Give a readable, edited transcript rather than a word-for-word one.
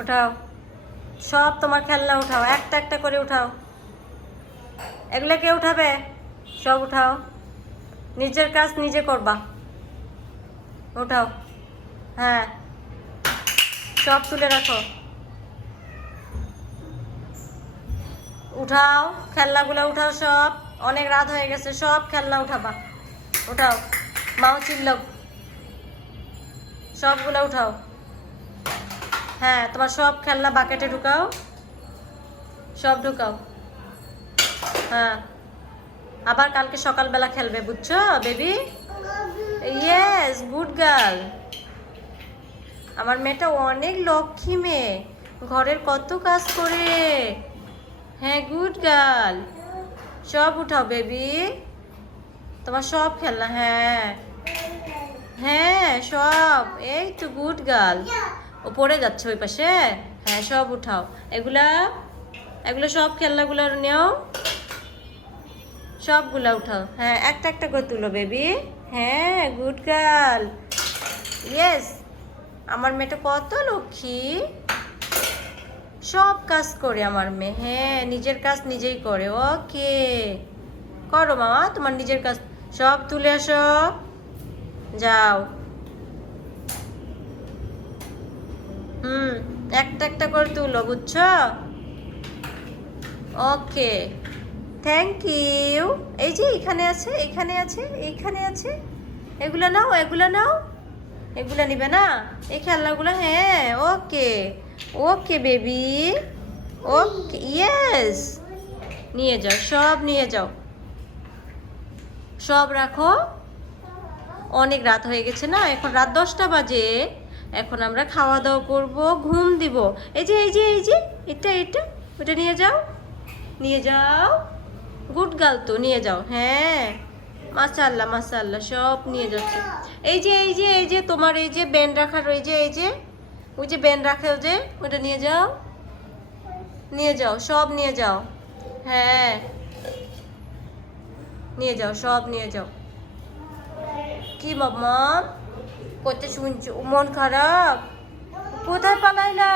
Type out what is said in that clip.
উঠাও, সব তোমার খেলনা উঠাও, একটা একটা করে উঠাও। এগুলো কে উঠাবে? সব উঠাও, নিজের কাজ নিজে করবা। উঠাও, হ্যাঁ, সব তুলে রাখো। উঠাও, খেলনাগুলো উঠাও সব। অনেক রাত হয়ে গেছে, সব খেলনা উঠাবা। উঠাও, মাও চিল্লাও, সবগুলো উঠাও। হ্যাঁ, তোমার সব খেলনা বাকেটে ঢুকাও, সব ঢুকাও। হ্যাঁ, আবার কালকে সকালবেলা খেলবে, বুঝছো বেবি? Yes, good girl. আমার মেয়েটা অনেক লক্ষ্মী মেয়ে, ঘরের কত কাজ করে। হ্যাঁ, গুড গার্ল। সব উঠাও বেবি, তোমার সব খেলনা। হ্যাঁ হ্যাঁ, সব। এই তো গুড গার্ল। ও পড়ে যাচ্ছে ওই পাশে। হ্যাঁ, সব উঠাও। এগুলা এগুলো সব খেলনাগুলো নেও, সবগুলা উঠাও। হ্যাঁ, একটা একটা করে তুলো বেবি। হ্যাঁ, গুড গার্ল। ইয়েস, আমার মেয়েটা কত লক্ষ্মী, সব কাজ করে আমার মেয়ে। হ্যাঁ, নিজের কাজ নিজেই করে। ওকে, করো মামা, তোমার নিজের কাজ সব তুলে আসো। যাও। একটা একটা করে তুলো, বুঝছো? ওকে, থ্যাংক ইউ। এই যে এখানে আছে, এখানে আছে, এইখানে আছে। এগুলো নাও, এগুলো নাও। এগুলো নিবে না, এই খেলনাগুলো? হ্যাঁ, ওকে ওকে বেবি, ওকে, ইয়েস। নিয়ে যাও, সব নিয়ে যাও, সব রাখো। অনেক রাত হয়ে গেছে না, এখন রাত 10টা বাজে। এখন আমরা খাওয়া দাওয়া করবো, ঘুম দিব। এই যে এই যে এই যে এটা এটা, ওটা নিয়ে যাও, নিয়ে যাও। গুড গার্ল তো, নিয়ে যাও। হ্যাঁ, মাশাআল্লাহ মাশাআল্লাহ, সব নিয়ে যাচ্ছে। এই যে এই যে এই যে তোমার এই যে ব্যান্ড রাখার, ওই যে এই যে ওই যে ব্যান্ড রাখা, যে ওটা নিয়ে যাও, নিয়ে যাও, সব নিয়ে যাও। হ্যাঁ, নিয়ে যাও, সব নিয়ে যাও। কি মাম্মা করতে শুনছো? মন খারাপ? কোথায় পালাইলা?